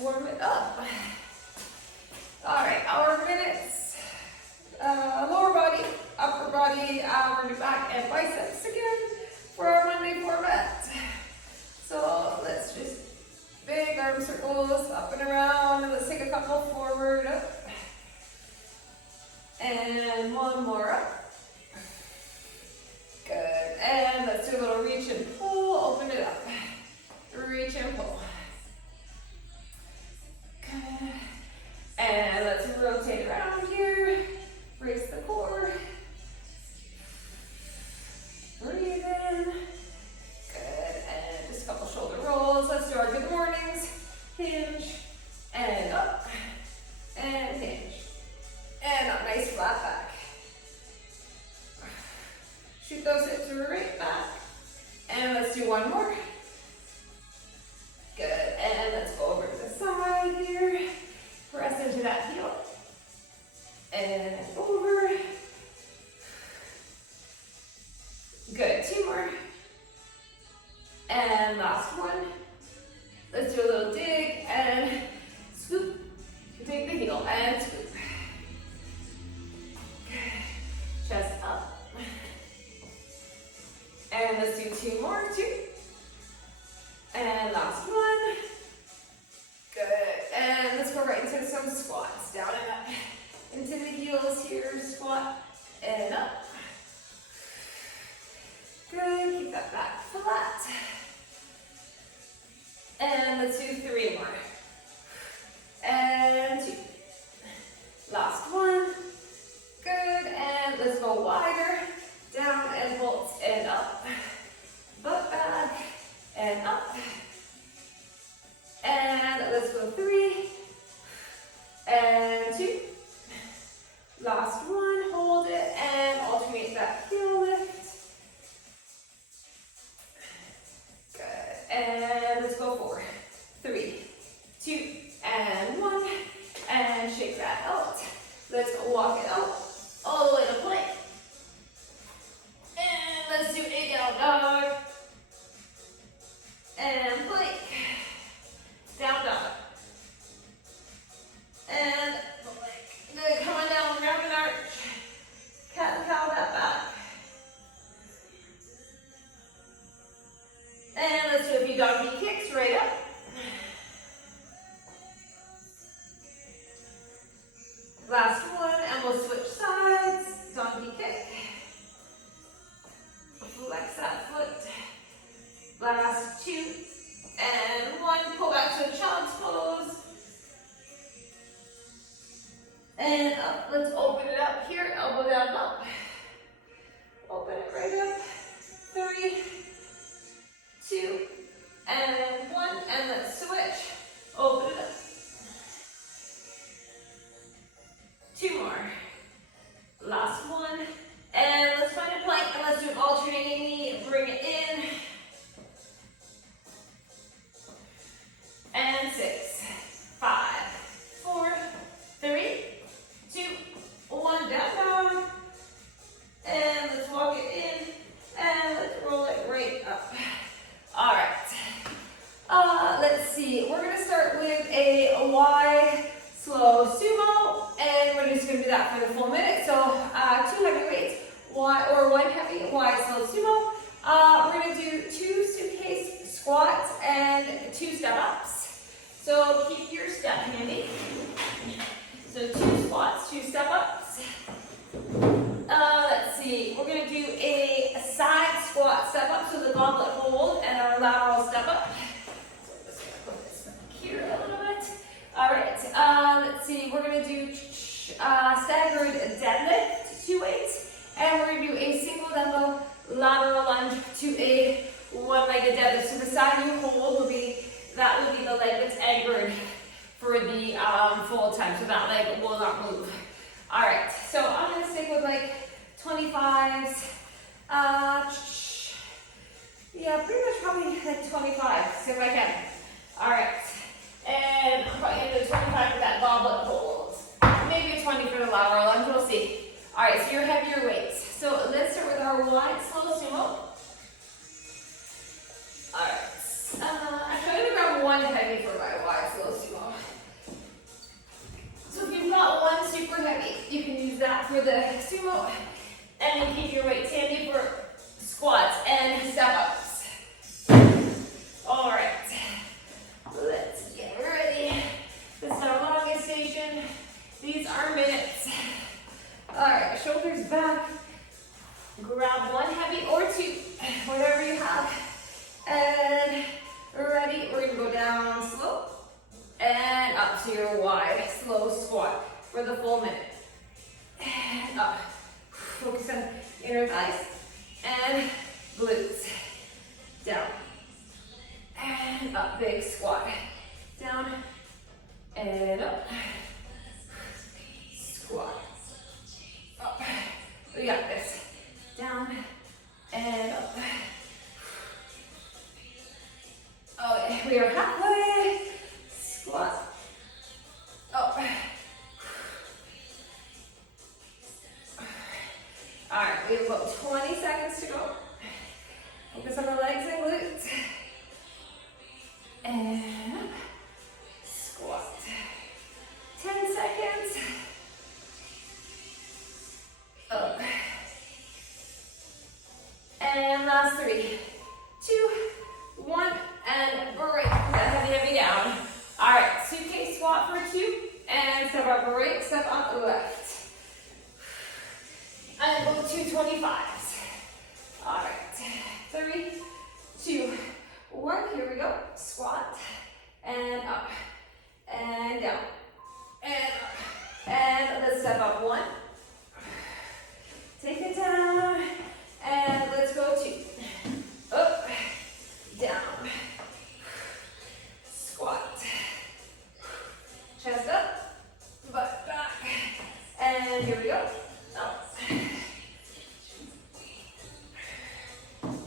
warm it up. All right, our minutes. Lower body, upper body, we're gonna do back and biceps again for our Monday format. So let's just big arm circles up and around, and let's take a couple forward, up. And one more up. Good, and let's do a little reach and pull, open it up. Reach and pull. Good. And let's rotate around here. Brace the core. Breathe in. Good. And just a couple shoulder rolls. Let's do our good mornings. Hinge. And up. And hinge. And up. Nice flat back. Shoot those hips right back. And let's do one more. Good. And let's go over to the side here. Press into that heel. And over. Good. Two more. And last one. Let's do a little dig and scoop. Dig the heel and scoop. Good. Chest up. And let's do two more. Two. And last one. Good. And let's go right into some squats. Down and up. Into the heels here. Squat and up. Good. Keep that back flat. And let's do three more. And two. Last one. Good. And let's go wider. Down and vault and up. Butt back and up. And let's go three. And two. Last one. Hold it and alternate that heel lift. Good. And let's go four. Three. Two. And one. And shake that out. Let's walk it out. All the way to plank. And let's do a down dog. And plank. Down dog. And plank. Good. Come on down, round and arch. Cat and cow that back. And let's do a few donkey kicks right up. Last one, and we'll switch sides. Donkey kick. Flex that foot. Last two. And one. Pull back to a child's pose. And up. Let's open it up here. Elbow down, up. Open it right up. Three. Two. And one. And let's switch. Open it up. Two more. Last one. And let's find a plank and let's do an alternating knee. Bring it in. And 6, 5, 4, 3, 2, 1. Down dog. And let's walk it in. And let's roll it right up. All right. Let's see. We're going to start with a Y slow sumo. And we're just going to do that for the full minute. So 2 heavy weights, Y or 1 heavy Y slow sumo. We're going to do 2 suitcase squats and 2 step ups. So keep your step handy. So 2 squats, 2 step ups. Let's see. We're going to do a side squat step up. So the goblet hold and our lateral step up. So I'm just going to put this back here a little bit. All right. Let's see. We're going to do staggered deadlift, 2 weights, and we're going to do a single dumbbell lateral lunge to a one-legged deadlift. So the side you hold will be the leg that's anchored for the full time. So that leg will not move. All right. So I'm going to stick with like 25s. Yeah, pretty much probably like 25, see if I can. All right. And I'm probably going to do 25 for that goblet hold. Maybe a 20 for the lateral lunge, we'll see. All right, so your heavier weights. So let's start with our wide slow sumo. All right. Actually, I'm going to grab one heavy for my wide slow sumo. And keep your weights handy for squats and step ups. All right, let's get ready. This is our longest station. These are minutes. All right, shoulders back. Grab one heavy or two, whatever you have. And ready, we're gonna go down slow and up to your wide, slow squat for the full minute. And up. Focus on inner thighs and glutes. Down and up, big squat. Down and up. Squat. Up. We got this. Down and up. Okay, we are halfway. Squat. Up. All right, we have about 20 seconds to go. Focus on the legs and glutes. And up. Squat. 10 seconds. Up. And last 3, 2, 1, and break. That heavy down. All right, suitcase squat for 2, and step up, right, step up, left. And go 225s. All right, 3, 2, 1, here we go. Squat, and up, and down, and up. And let's step up 1. Take it down. And let's go 2. Up, down, squat, chest up, butt back, and here we go. Up,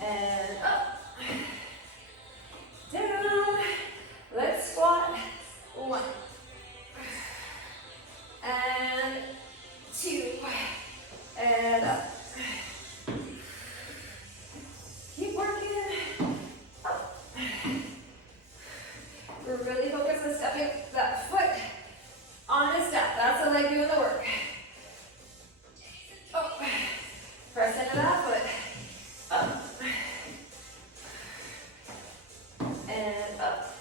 and up, down. Let's squat 1, and 2, and up. Keep working. Up. We're really focused on stepping that foot on a step. That's the leg doing the work. Up. Press into that foot. Up. And up.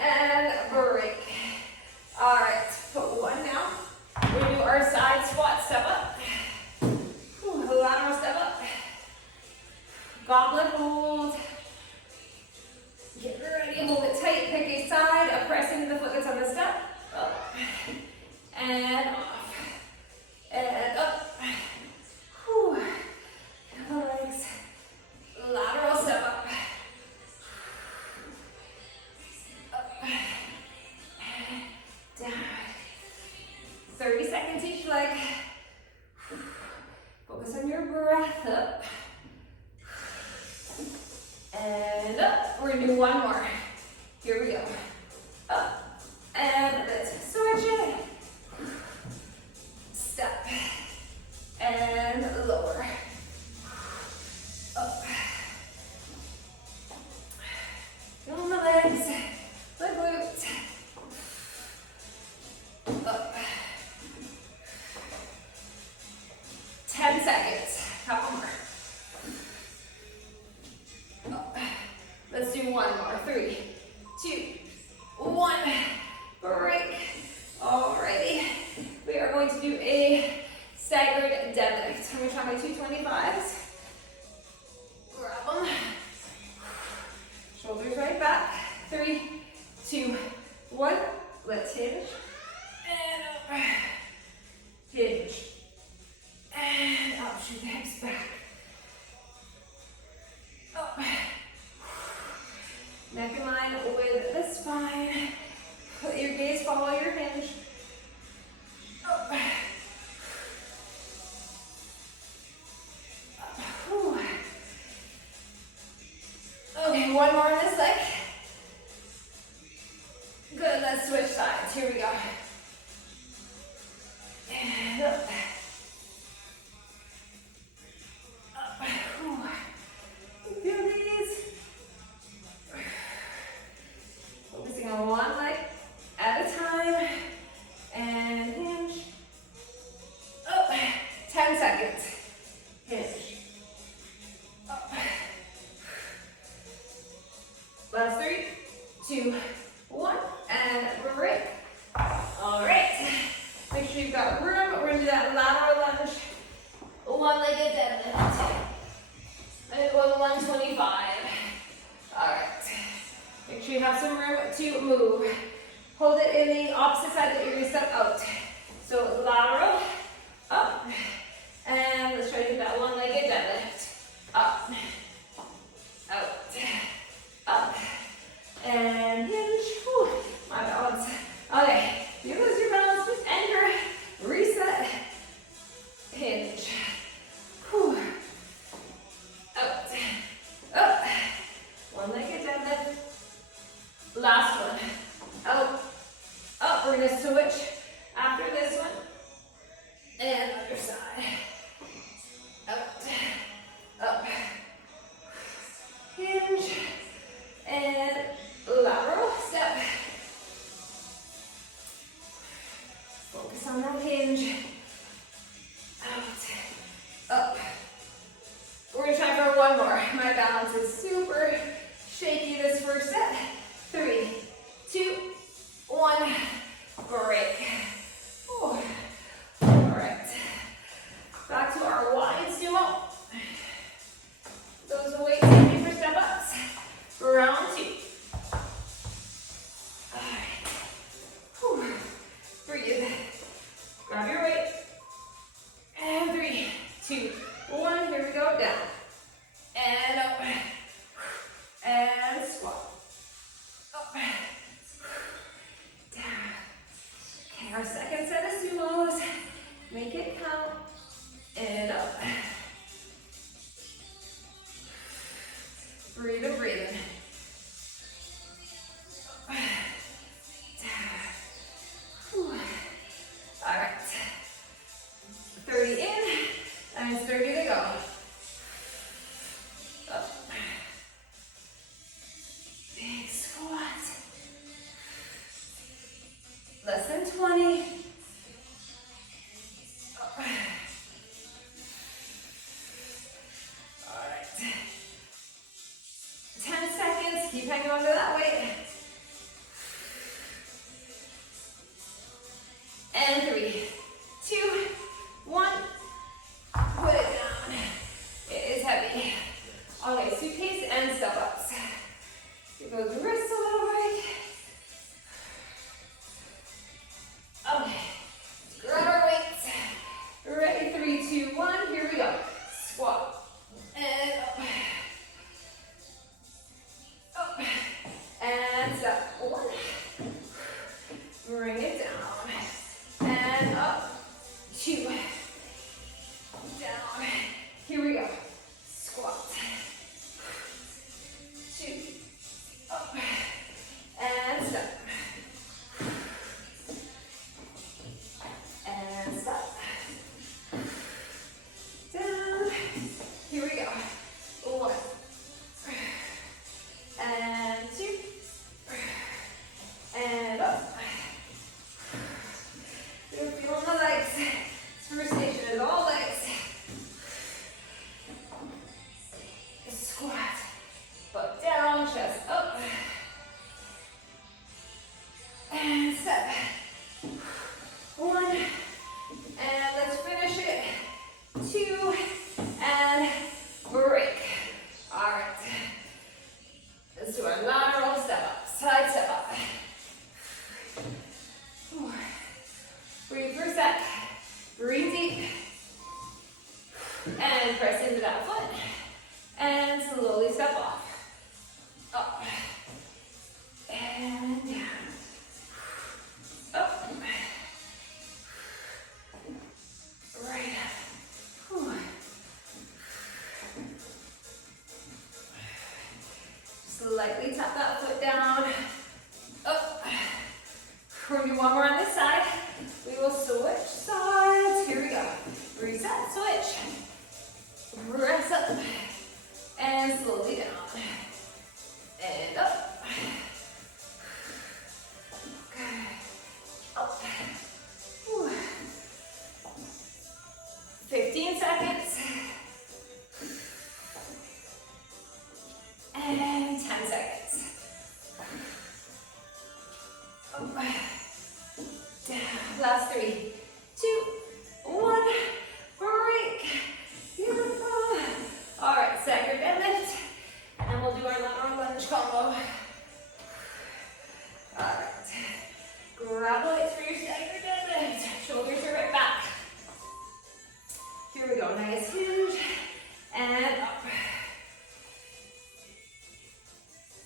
And break. All right, put 1 down. We do our side squat, step up. Lateral step up. Goblet hold. Get ready, hold it tight, pick a side, press into the foot that's on the step. Up. And off. And up. Whew. Couple legs. Lateral step up. Up. Down. 30 seconds each leg. Focus on your breath. Up. And up. We're gonna do 1 more. Here we go. Up. And let's switch it. Step. And lower. Up. Feel the legs. The glutes. Up. 10 seconds. Couple more. Up. Let's do 1 more. 3, 2, 1. Break. Alrighty. We are going to do a staggered deadlift. I'm going to try my 225s. Grab them. Shoulders right back. 3, 2, 1. Let's hinge. And up. Hinge. And up. Shoot the hips back. Up. Neck in line with the spine. Let your gaze follow your hinge. Up. Up. Whew. Okay, 1 more on this leg. Good, let's switch sides. Here we go. And up. Up. Whew. Feel these. Focusing on 1 leg at a time. Last 3, 2, 1, and break. All right. Make sure you've got room. We're gonna do that lateral lunge, one-legged deadlift. And go to 125. All right. Make sure you have some room to move. Hold it in the opposite side that you're gonna step out. So lateral, up, and let's try to do that one-legged deadlift. Up, out, up, and hinge. Whew, my balance. Okay, you lose your balance, just anchor, reset, hinge. Whew. Out, up, one-legged deadlift. Last one, out, up. We're gonna switch after this one, and other side. Out, up, hinge, and lateral step. Focus on that hinge. Out, up. We're gonna try for one more. My balance is super shaky this first set. 3, 2, 1, break. Ooh. All right. Back to our wide sumo. Those weights in me for step ups. Round 2. All right. Whew. Breathe. Grab your weight. And 3, 2, 1. Here we go. Down. And up. And squat. Up. Down. Okay, our second set of sumos. Make it count. And up. Breathe and breathe. Up. Down. Whew. All right. 30 in, and it's 30 to go. Up. Big squat. Less than 20. Up. All right. 10 seconds. Keep hanging on to that weight. And 3, 2, 1. Put it down. It is heavy. Okay, suitcase and step ups. Give those wrists a little break. Okay. Grab our weights. Ready? 3, 2, 1. Here we go. Squat. And up. Up. And step 1. Bring it down. And up. 2. Down. Here we go. Squat. 2. Up. And step. And step. Down. Here we go. 1. And 2. last 3, 2, 1. Break. Beautiful. All right, staggered deadlift. And we'll do our lateral lunge combo. All right. Grab the weights for your staggered deadlift. Shoulders are right back. Here we go. Nice hinge. And up.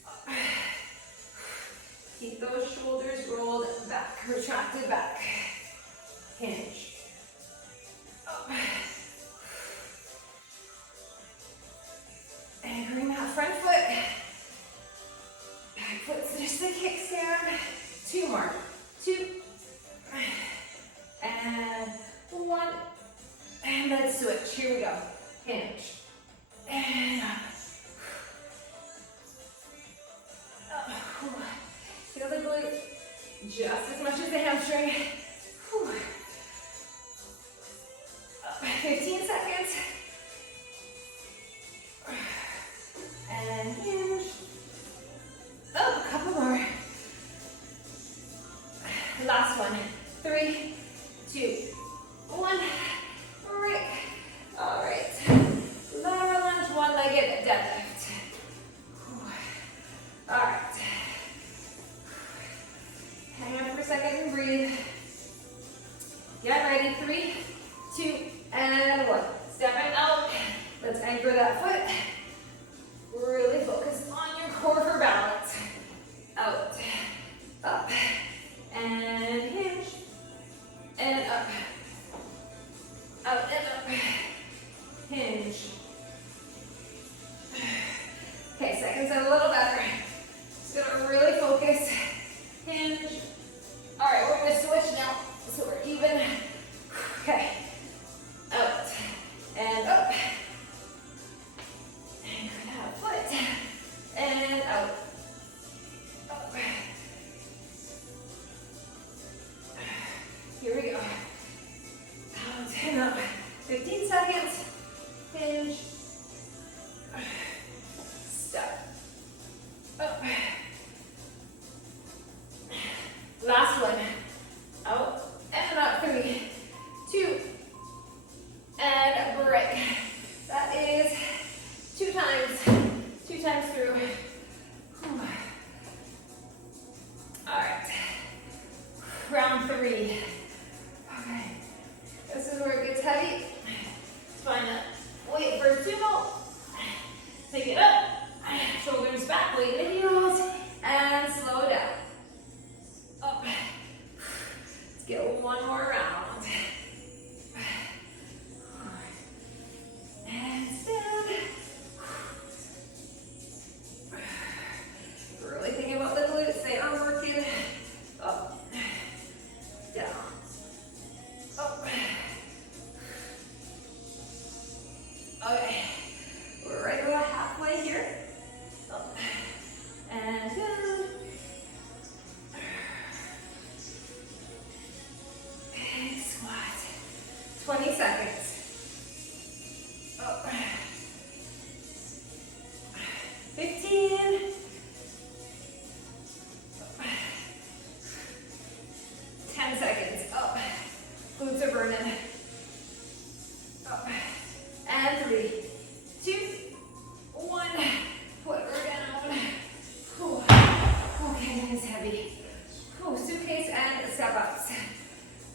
Up. Keep those shoulders rolled back, retracted back. Hinge. Up. Anchoring that front foot. Back foot's just the kickstand. 2 more. 2. And 1. And let's switch. Here we go. Hinge. And up. Feel the glute just as much as the hamstring. 15 seconds. And hinge. Oh, a couple more. Last one. 3, 2, 1. Break. All right. Lateral lunge, one-legged deadlift. All right. Hang on for a second and breathe. Get ready. 3, 2, and 1. Step it out. Let's anchor that foot. Really focus on your core for balance. Out, up, and hinge, and up, out and up, hinge. Okay, seconds are a little better. Just gonna really focus, hinge. All right, we're gonna switch now, so we're even. Okay, out and up. Anchor that foot, and out. Up. Here we go. Out and up. 15 seconds. Hinge. Step. Up. Last one. Out and up. 3, 2, and break. That is 2 times. 2 times through. All right. Round 3. Okay. This is where it gets heavy. Find that weight for sumo. Take it up. Shoulders back, weight in the heels, and slow down. Up. Let's get one more round. And stand. Really thinking about the glutes. They are working. Up. Down. Up. Okay. We're right about halfway here. Up. And down. Big squat. 20 seconds. Up. 15. Up. 10 seconds. Up. Glutes are burning. Up. And 3, 2, 1. Put her down. Whew. Okay, that is heavy. Whew. Suitcase and step ups.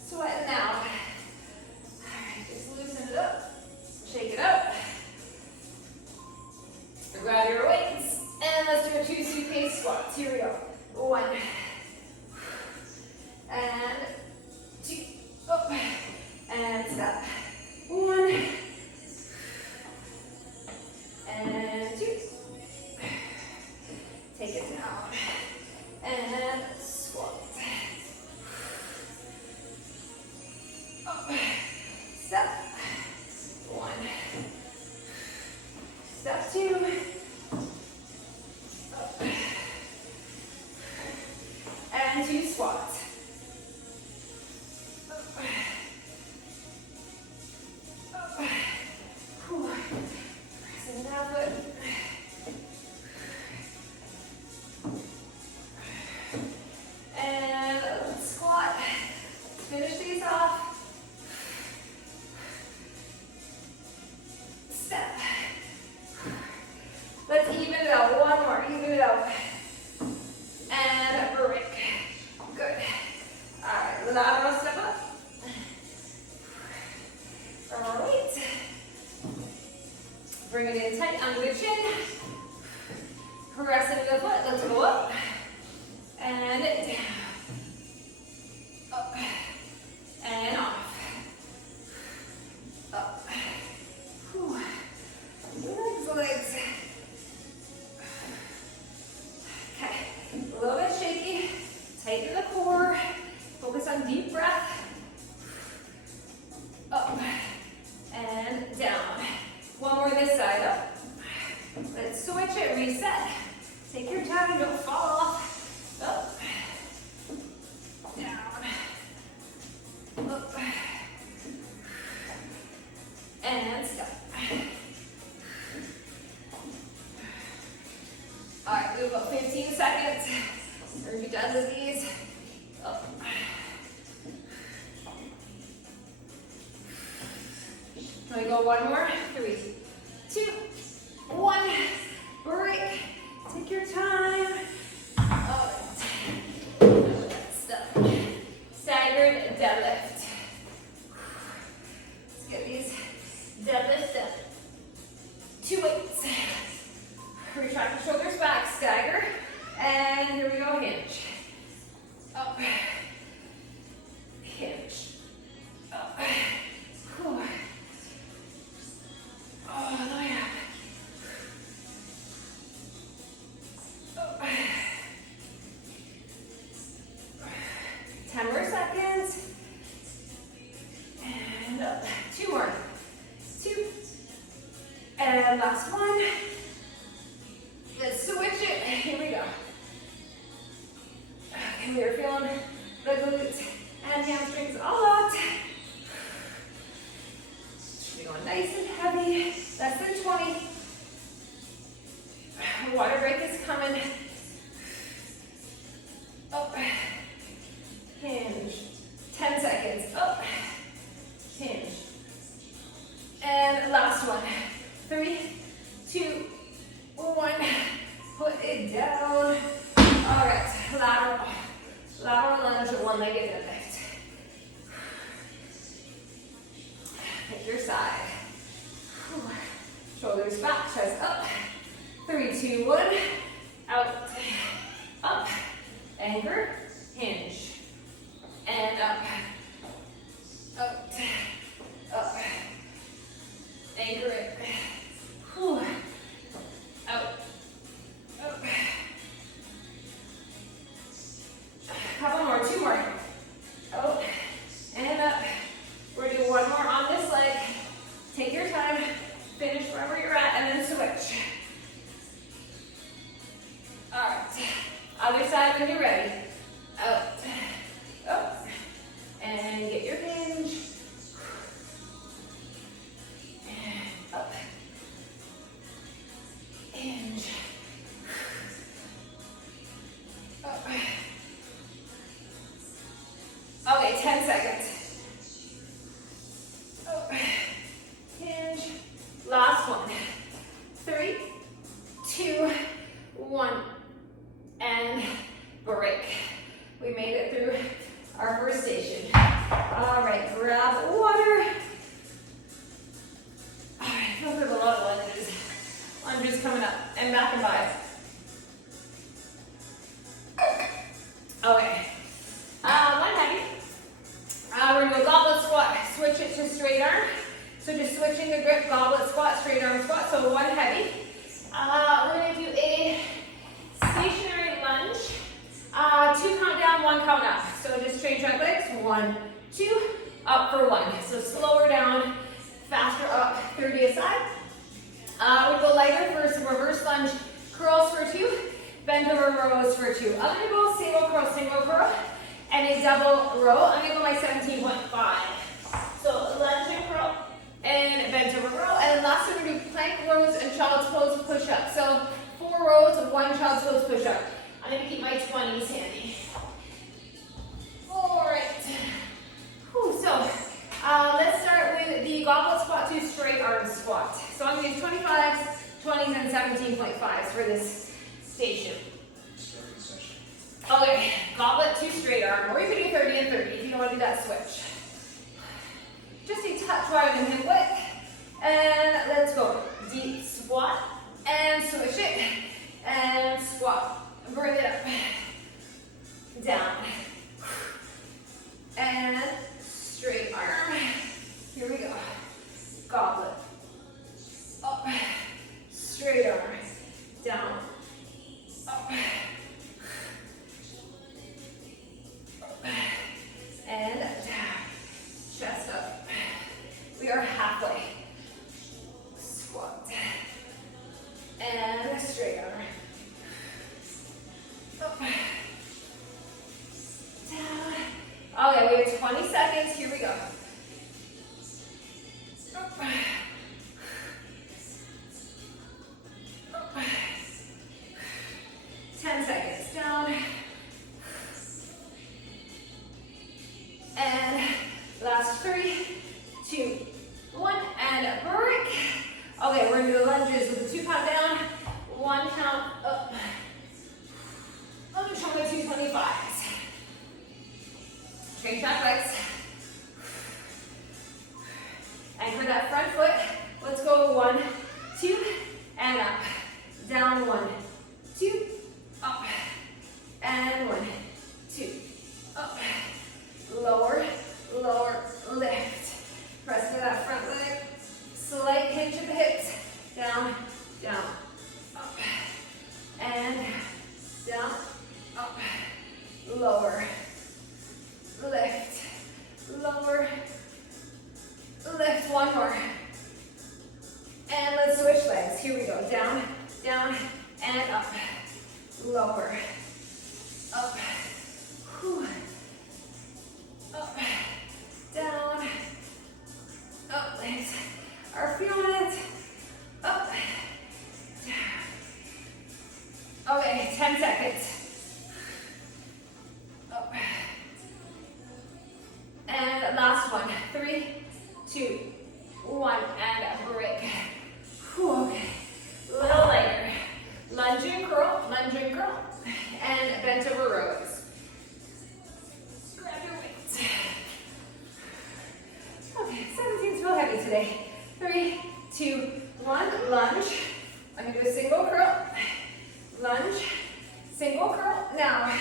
Sweating now. All right, just loosen it up. Shake it up. Grab your weights. And let's do a 2 suitcase squats. Here we go. 1. And 2. Up. And step. 1. And 2. Take it down. And squat. Up. Step. 1. Step 2. Up. And 2 squats. Up. Up. Whew. Pressing that foot. And let's squat. Finish these Tighten the core. Focus on deep breath. Up and down. One more this side, up. Let's switch it, reset. Take your time, don't fall off. Up, down, up, and stop. All right, we have about 15 seconds. We're gonna be done with these. Up. Let me go one more. 3, 2, 1. Break. Take your time. All right. Stop. Staggered deadlift. Let's get these deadlifts done. 2 weights. Retract the shoulders back. Stagger. And here we go. Hinge. Up. Hinge. Up. Whew. Oh, no, yeah. Oh. 10 more seconds. And up. 2 more. 2. And last one. Let's switch it. Here we go. Okay, we are feeling the glutes and hamstrings all out. We're going nice and heavy. Less than 20. Water break is coming. Up. Hinge. 10 seconds. Up. Hinge. And last one. 3, 2, 1. Put it down. All right. Lateral lunge, one-legged deadlift. Pick your side. Shoulders back, chest up. 3, 2, 1. Out. Up. Anchor. Hinge. And up. Out. Up. Anchor it. Whew. Out. Up. Couple more, 2 more. Out. And up. We're going to do one more on this leg. Take your time. Finish wherever you're at and then switch. All right. Other side when you're ready. Out. Up. And get your hinge. And up. Hinge. Up. Okay, 10 seconds. Up. Hinge. Last one. 3, 2, 1. And break. We made it through our first station. All right, grab water. All right, I feel like there's a lot of lunges. Lunges coming up and back and by. Okay. One heavy. We're going to do a goblet squat. Switch it to straight arm. So just switching the grip, goblet squat, straight arm squat. So one heavy. We're going to do a stationary lunge. 2 count down, 1 count up. So just straight drag legs. 1, 2, up for 1. So slower down, faster up, 30 aside. We go lighter for some reverse lunge curls for 2, bend over rows for 2. I'm going to go single curl, and a double row. I'm going to go my 17.5. So lunge and curl, and bent over row. And then last we're going to do plank rows and child's pose push up. So 4 rows of 1 child's pose push up. I'm going to keep my 20s handy. All right. Whew, so let's start with the goblet squat to straight arm squat. So I'm going to use 25s, 20s, and 17.5s for this station. Okay, goblet to straight arm, or you can do 30 and 30 if you don't want to do that switch. Just a touch wider than hip width. And let's go. Deep squat, and switch it, and squat. Bring it up, down, and straight arm. Here we go. Goblet, up, straight arm, down, up, Straight back legs. Anchor that front foot. Let's go 1, 2, and up. Down 1, 2, up. And 1, 2, up. Lower, lower, lift. Press to that front leg. Slight hinge at the hips. Down, down, up. And down, up. Lower, lift, lower, lift. One more. And let's switch legs. Here we go. Down, down, and up. Lower, up, whew. Up, down, up. Legs are feeling it. Up, down. Okay, 10 seconds. Up. And last one. 3, 2, 1, and break. Whew, okay. Little lighter. Lunge and curl, and bent over rows. Grab your weights. Okay, 17's real heavy today. 3, 2, 1, lunge. I'm gonna do a single curl, lunge, single curl. Now,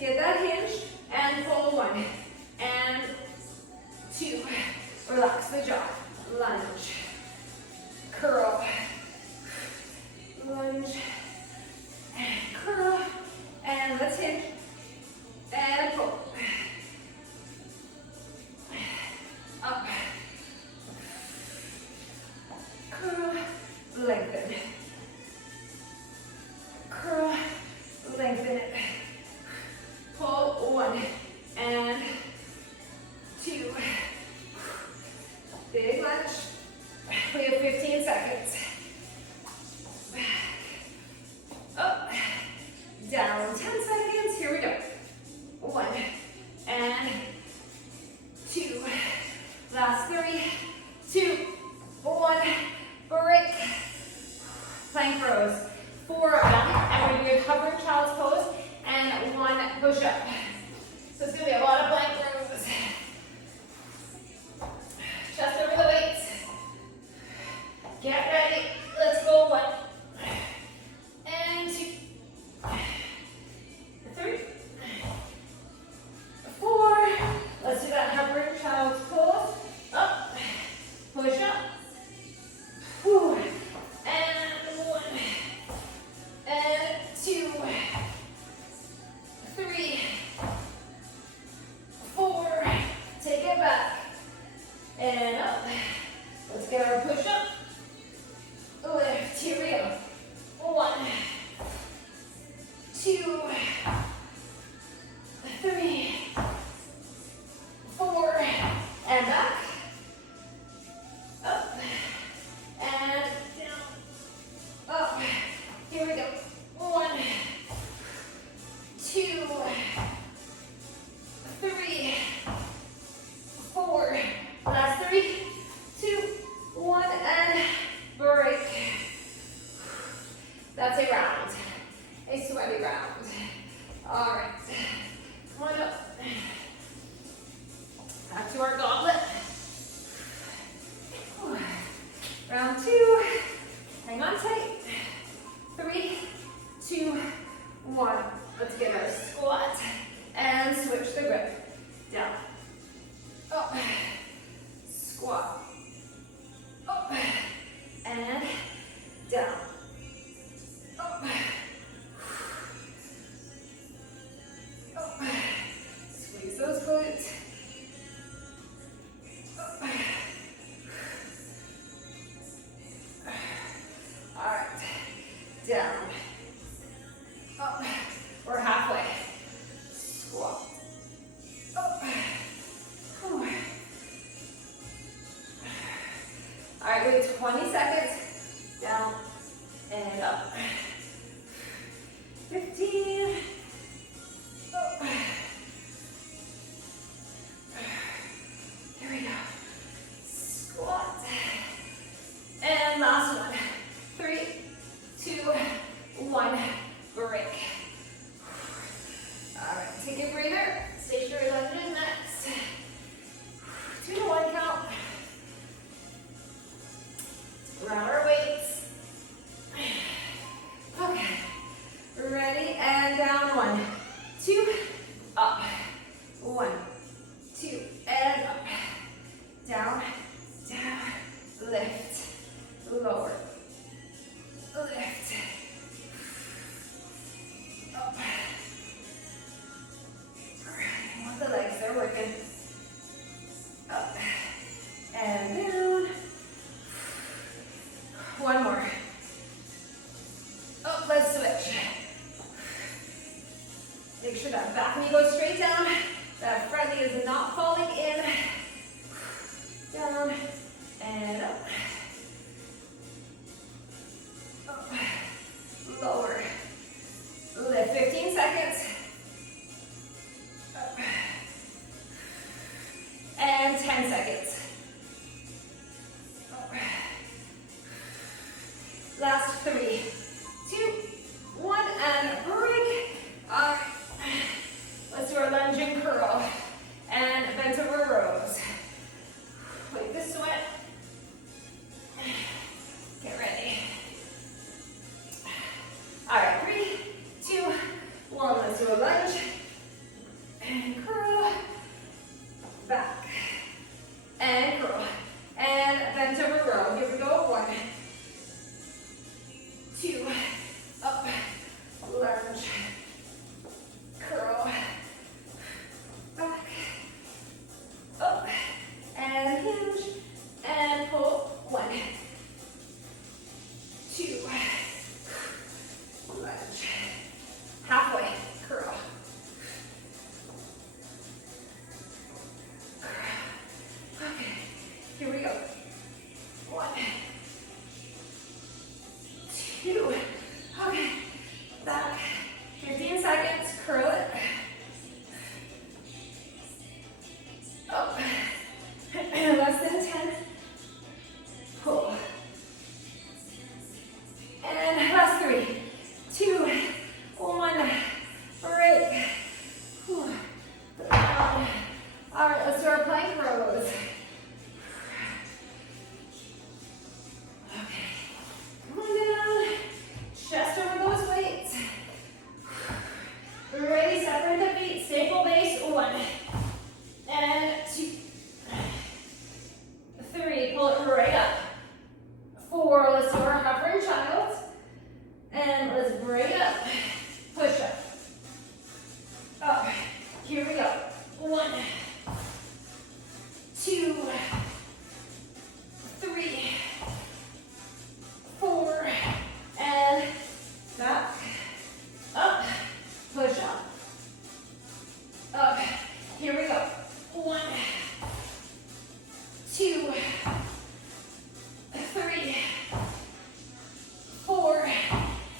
get that hinge and pull 1, and 2. Relax the jaw. Lunge, curl, lunge, and curl, and let's hinge, and pull, up, curl, lengthen, curl, lengthen it, pull 1, and 2, big lunge, we have 15 seconds. Up, down, 10 seconds, here we go. 1, and 2, last 3, 2, 1, break. Plank rows, 4 of them, and we're gonna do a hovering child's pose, and 1 push-up. So it's gonna be a lot of plank rows. Chest over the weights. Get ready, let's go. 1, and 2, 3, 4. Let's do that hovering child's pose. Up, push up. Whew. And 1, and 2, 3, 4. Take it back. And up. Let's get our push up. Lift. Here we go. 1, 2, 3, 4, and back. Up, and down. Up. Here we go. 1, 2, 3, 4. Last 3, 2, 1, and break. That's a round. A sweaty round. All right. Come on up. Back to our goblet. Round 2. Hang on tight. 3, 2, 1. Let's get our squat and switch the grip. Down. Up. Squat. Up. And down. Up. Up. Squeeze those glutes. sure that back knee goes straight down. That front knee is not falling in. Down and up. Up. Lower. Lift 15 seconds. Up. And 10 seconds. Up. Last 3, 2, 1, and break. All right. Let's do our lunge and curl. And bent over rows. Wipe the sweat. Get ready. All right, 3, 2, 1. Let's do a lunge and curl. Back and curl and bent over row. Here we go. 1, 2, up, lunge, curl, back, up, and hinge, and pull. 1, 2, lunge, halfway, curl, okay, here we go. 1, 2, okay, back, 15 seconds, curl it, up, less than 10, pull, and last 3, 2, 1, break, down. All right, let's do our plank rows. Okay, come on down, chest over those weights. Ready, separate the feet, staple base. 1, and 2, 3, pull it right up. 4, let's do our hovering child. And let's bring it up, push up. Up, here we go. 1, 2, 3, 4, and back, up, push up. Up, here we go. 1, 2, 3, 4,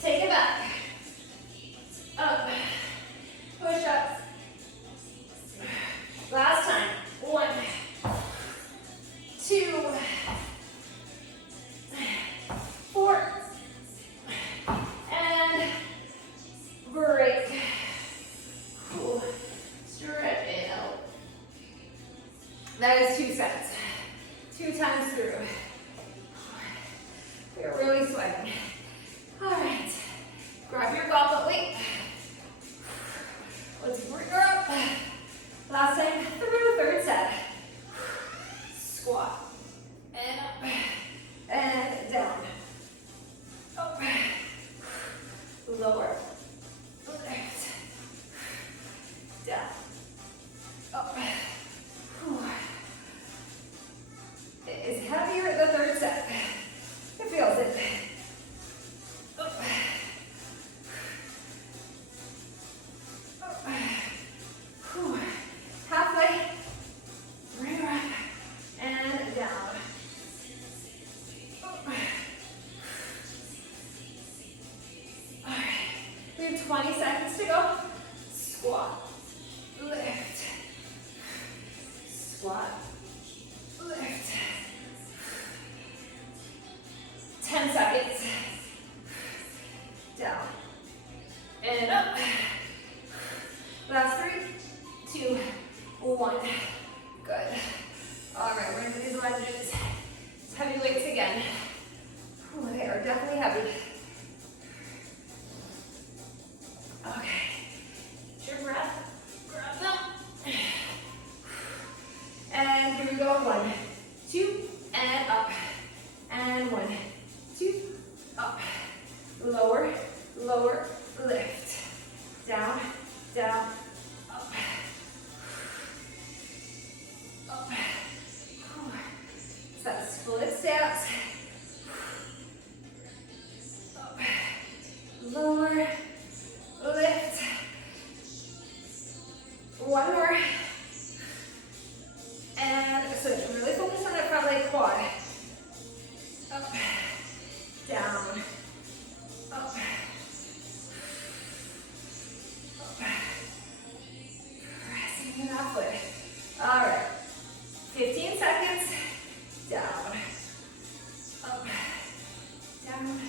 take it back. Up, push up. Last time. 1, 2, 4, and break. Cool. Stretch it out. That is 2 sets. 2 times through. We're really sweating. All right. Grab your goblet weight. Let's bring her up. Last time through, third set. Squat. And up. And down. Up. Lower. Lift. Down. Up. It is heavier at the third set. It feels it. Up. Up. Halfway. Bring her up. And down. Up. All right. We have 20 seconds to go. Squat. Lift. Squat. Lift. 10 seconds. Down. And up. Last 3, 2, 1. Good. All right, we're into these lunges. It's heavy weights again. Ooh, they are definitely heavy. Okay. Get your breath. Grab them. And here we go. 1, 2, and up. And 1, 2, up. Lower, lower, lift. Down, down, up. Up. So that split steps. One more. And switch. Really focus on that front leg quad. Up, down, up, up. Pressing it upward. All right. 15 seconds. Down, up, down,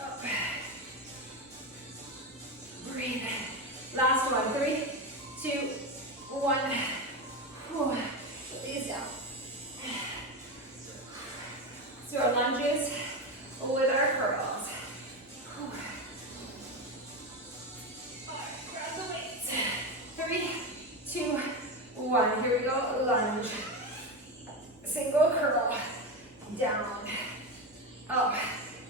up. Breathe. Last one. 3, 2, 1. Put these down. So our lunges with our curls. Grab the weights. 3, 2, 1. Here we go. Lunge. Single curl. Down. Up.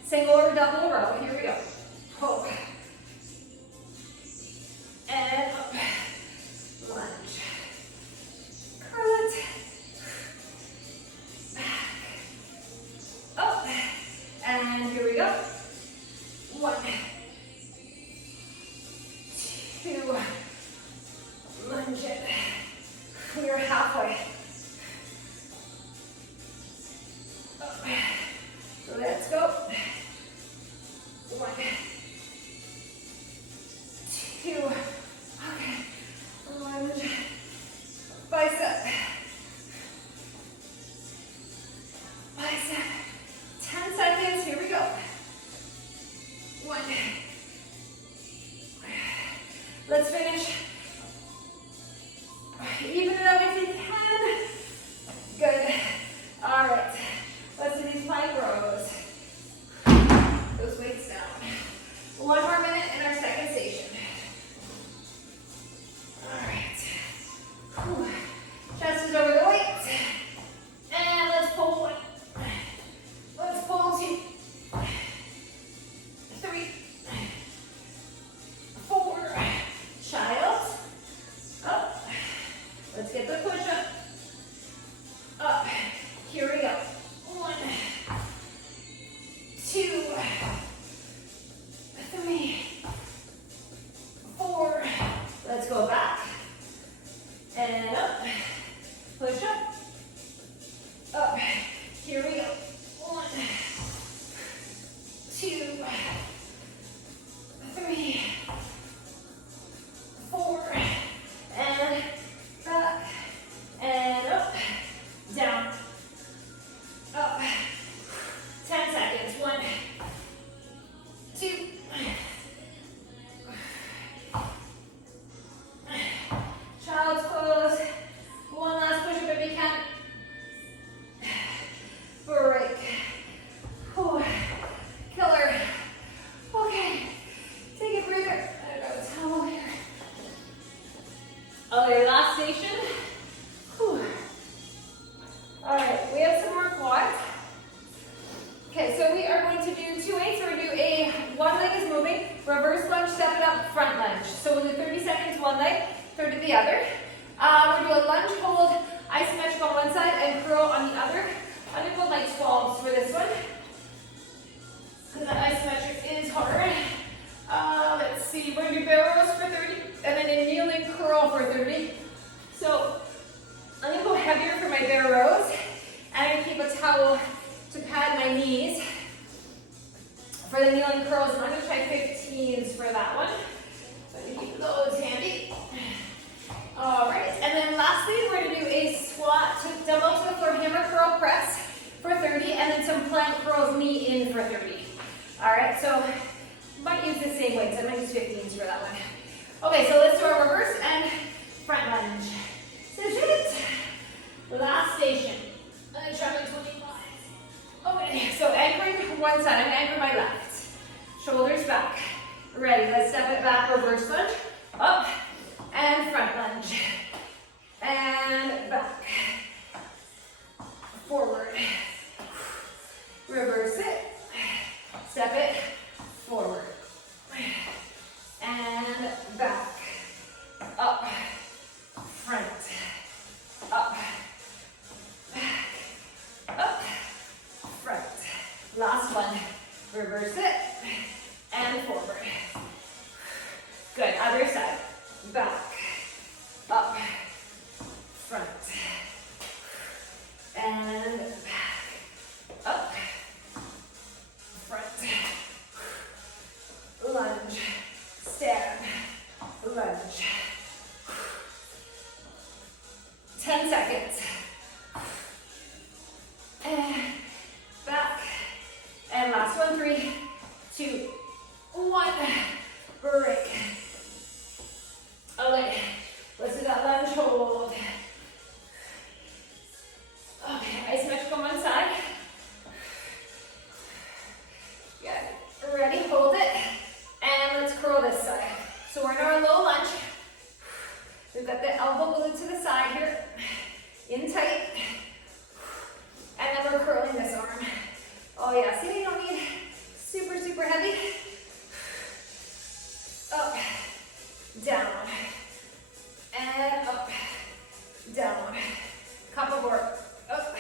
Single or double row. Here we go. Pull. And up. Lunge. Curl it. Back. Up. And here we go. 1, 2. Lunge it. We're halfway. Up. Let's go. 1, 2. Okay. Lunge. Bicep. Bicep. 10 seconds. Here we go. 1. Let's finish. Even it out if you can. Good. All right. Let's do these plank rows. Those weights down. 1 more minute in our second station. All right. Whew. Chest is over the weights. And let's pull 1. Let's pull 2. 3. 4. Child. Up. Let's get the push up. Up. Here we go. 1, 2, 3, 4. Let's go back. And up. Push up. Up. Here we go. 1, 2, 3, 4. And back. And up. Down. Up. 10 seconds. 1, 2. Child's pose. 1 last push up if you can. Break. Whew. Killer. Okay. Take a breather. I got a towel here. Okay, last station. Whew. All right, we have some more quads. Okay, so we are going to do 2 weights. We're going to do a one leg is moving, reverse lunge, step it up, front lunge. So we'll do 30 seconds one leg, 30 the other. We're going to do a lunge hold, isometric on one side, and curl on the other. I'm going to put like 12s for this one, because that isometric is hard. Let's see, we're going to do barrels for 30, and then a kneeling curl for 30. So I'm going to go heavier for my bear rows, and I'm going to keep a towel to pad my knees. For the kneeling curls, I'm going to try 15s for that one. So I'm going to keep those handy. All right, and then lastly, we're going to do a squat to dumbbell to the floor hammer curl press for 30, and then some plank curls knee in for 30. All right, so might use the same weights. I might use 15s for that one. Okay, so let's do our reverse and front lunge. Sit. Last station. I'm going to try my 25. Okay, so anchoring one side. I'm going to anchor my left. Shoulders back. Ready. Let's step it back. Reverse lunge. Up. And front lunge. And back. Forward. Reverse it. Step it. Forward. And back. Up. Front. Up. Back. Up. Front. Last one. Reverse it. And forward. Good. Other side. Back. lunge hold. Okay, isometric on one side. Good. Ready, hold it. And let's curl this side. So we're in our low lunge. We've got the elbow glued to the side here. In tight. And then we're curling this arm. Oh yeah, see, you don't need super, super heavy. Up, down, and up, down. Couple more. Up,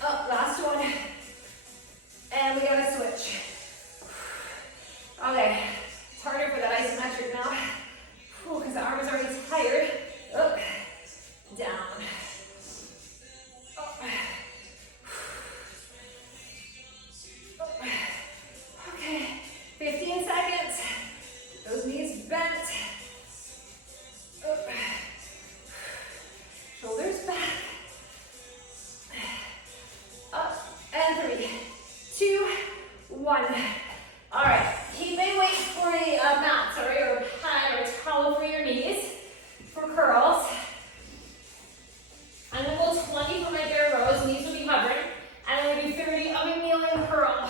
up, last one. And we gotta switch. Okay, it's harder for that isometric now. Because the arm is already tired. Up, down. Up. Up. Okay, 15 seconds. Keep those knees bent. Up. Shoulders back. Up, and 3, 2, 1. All right, you may wait for a mat, sorry, or a pad or a towel for your knees for curls. And then we'll 20 for my bear rows, knees will be hovering. And then we'll do 30 of a kneeling curl.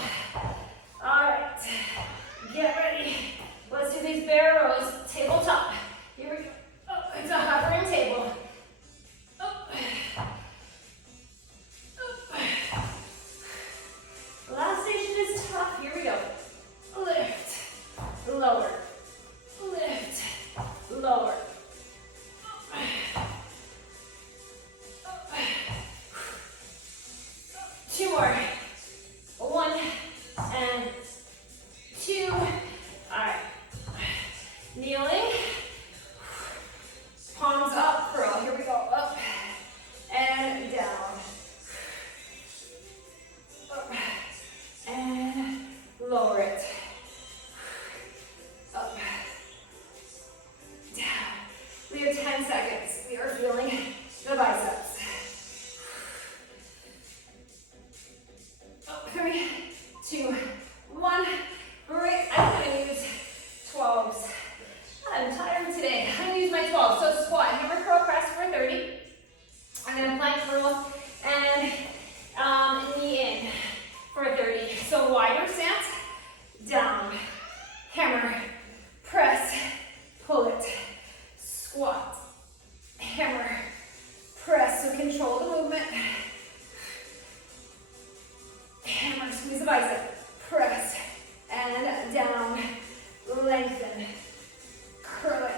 All right, get ready. Let's do these bear rows, tabletop. Here we go. Oh, it's a hovering table. Oh. Oh. Last station is tough. Here we go. Lift, lower, lift, lower. Two more. 1 and 2. All right. Kneeling. Palms up, curl. Here we go. Up and down. Up and lower it. Up, down. We have 10 seconds. We are feeling the biceps. 3, 2, 1. Break. I'm going to use 12s. I'm tired today. I'm going to use my 12s. So squat, hammer curl press for 30. I'm going to plank curl and knee in for 30. So wider stance, down, hammer, press, pull it, squat, hammer, press. So control the movement. Hammer, squeeze the bicep, press, and down, lengthen, curl it,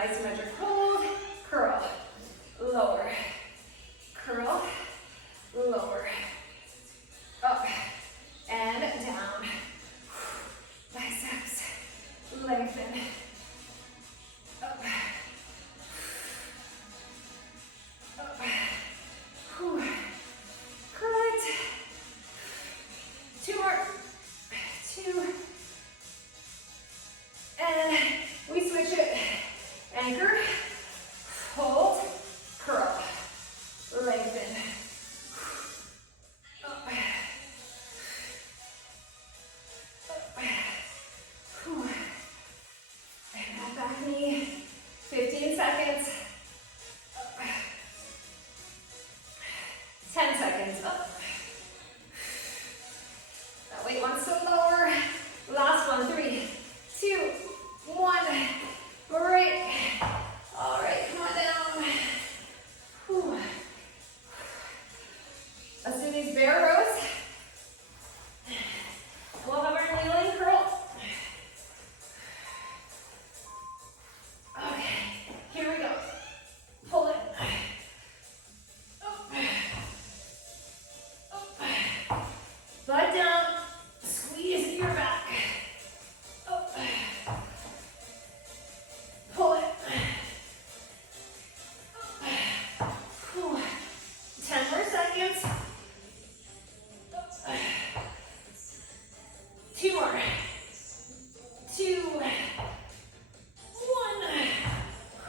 isometric hold, curl, lower, curl, lower, up, and down. Biceps, lengthen, up, up, whew. Curl it. 2 more, 2, and we switch it. Anchor, hold, curl, lengthen, up, up, whew. And that back knee, 15 seconds, up, 10 seconds, up. That weight wants to lower. Last one, 3, 2, 1, break. All right, come on down. Whew. Let's do these bear rows. We'll have our kneeling curl. Okay, here we go. Pull it. Up. Up. Butt down. Squeeze your back. Up. Pull it. Up. Whew. 10 more seconds. Up. 2 more. 2, 1.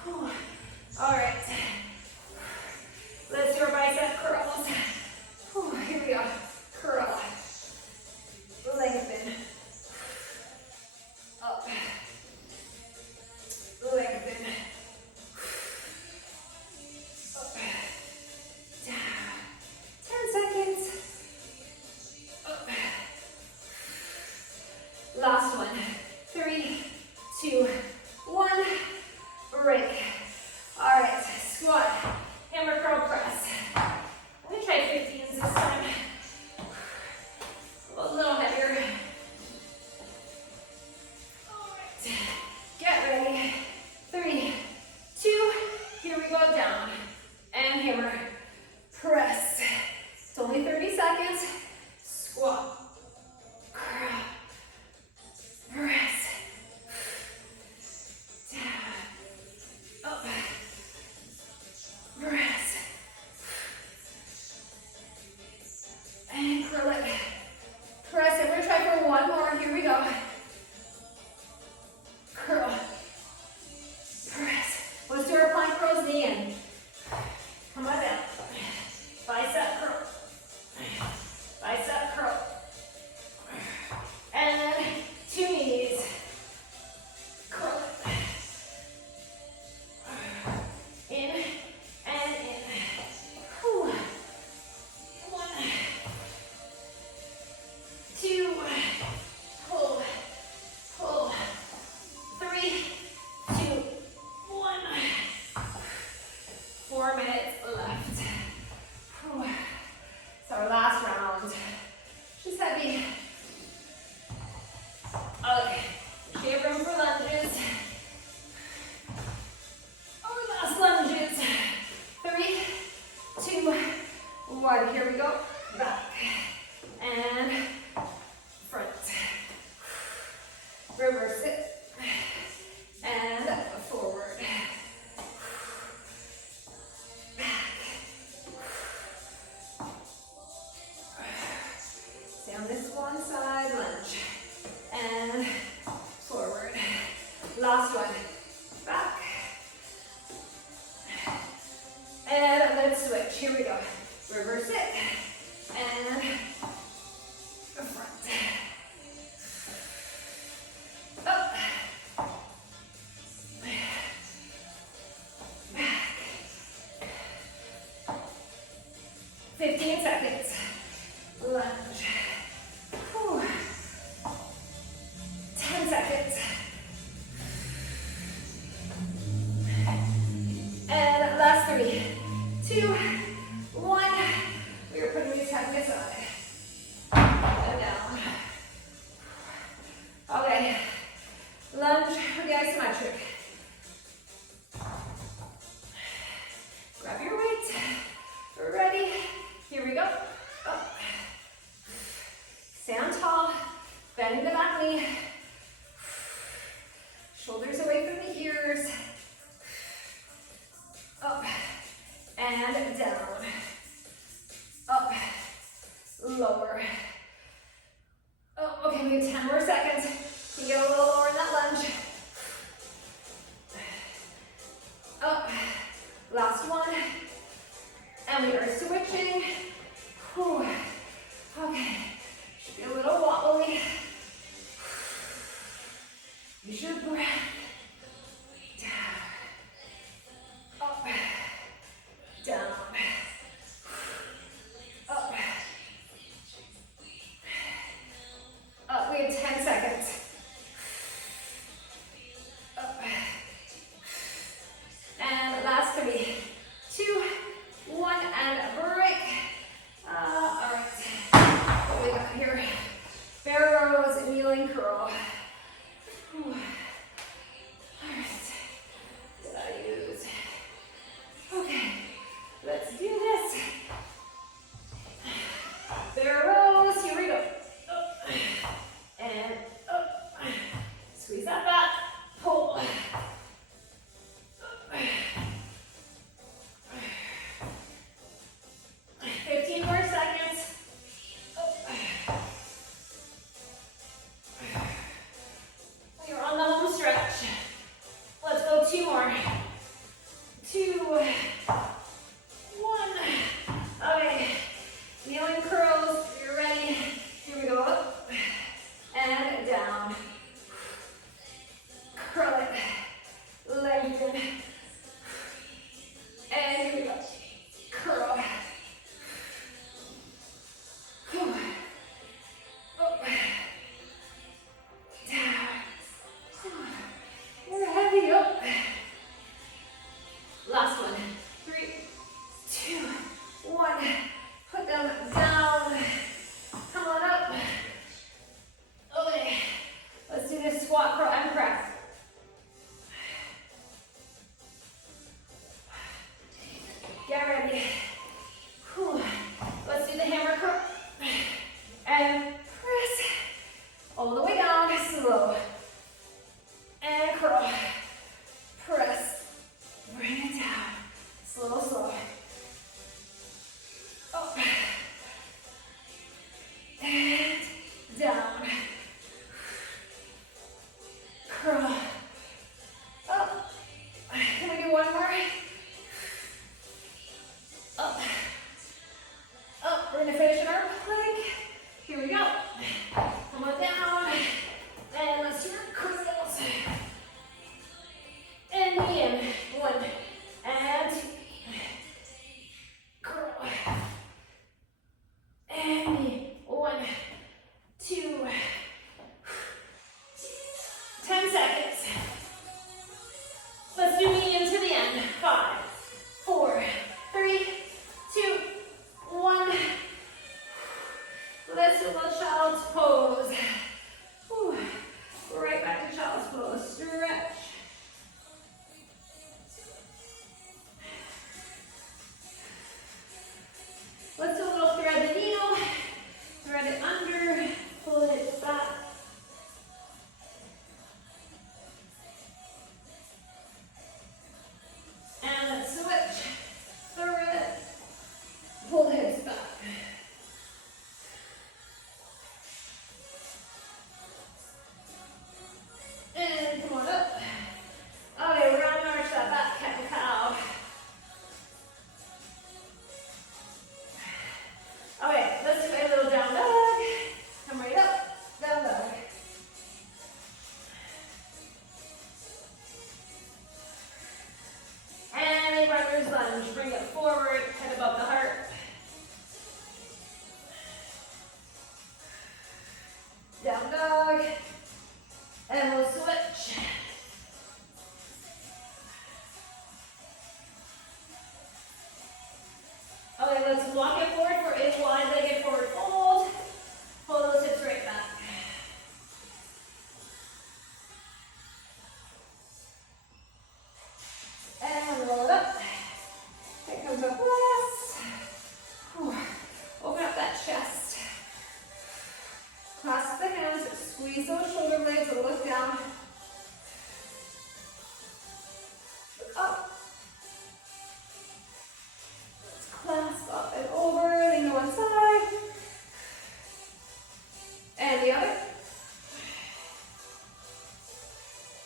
Whew. All right. Let's do our bicep curls. Whew. Here we go. Curl. Lengthen. Up. Lengthen. Up. Down. 10 seconds. Up. Last one. 3, 2, 1. Break. All right. Squat. Hammer curl press. I'm gonna try 15s this time. A little heavier. All right. Get ready. 3, 2. Here we go. Down. And hammer. Press. It's only 30 seconds. Squat. Curl. Press. Down. Up. Press. And curl it. Press it. We're gonna try for 1 more. Here we go. Curl. Press. Let's do our plank curls, knee in. Come on down. Bicep curl. Bicep curl. And 2 knees. Curl it. In and in. Whew. 1, 2, pull, pull. 3, 2, 1. 4 minutes left. Whew. It's our last round. Just heavy. Okay. We have room for lunges. Our last lunges. 3, 2, 1. Here we go. Back. And front. Reverse it. And forward. Back. Stay on this one side, lunge. And forward. Last one. Back. And let's switch. Here we go. Reverse it. And front. Up. Back. 15 seconds. Lunge. Whew. 10 seconds. And last 3, 2, 1. We are putting these heavy aside. And down. Okay. Lunge for the isometric. Shoulders away from the ears. Up and down. Up, lower. Oh, okay, we have 10 more seconds. You get a little lower in that lunge. Up, last one. And we are switching. Whew. Okay, should be a little wobbly. Use your breath. Down. Up. Down. Up. Up. We have 10 seconds. Up. And last 3, 2, 1, and break. All right. What we got here? Bear rows, kneeling curl. Whew. All right. Did I use? Okay. Let's do this. Bear rows. Here we go. Up and up. Squeeze that back. Pull. 15 more seconds. We are on the home stretch. Let's go 2 more. 2, 1. Okay. Kneeling curls. You're ready. Here we go. Up and down. Curl it. Lengthen. And here we go. Curl. Up. Down. We're heavy. Up. Last one. 3,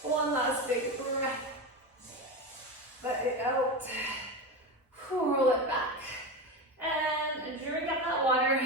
One last big breath. Let it out. Roll it back. And drink up that water.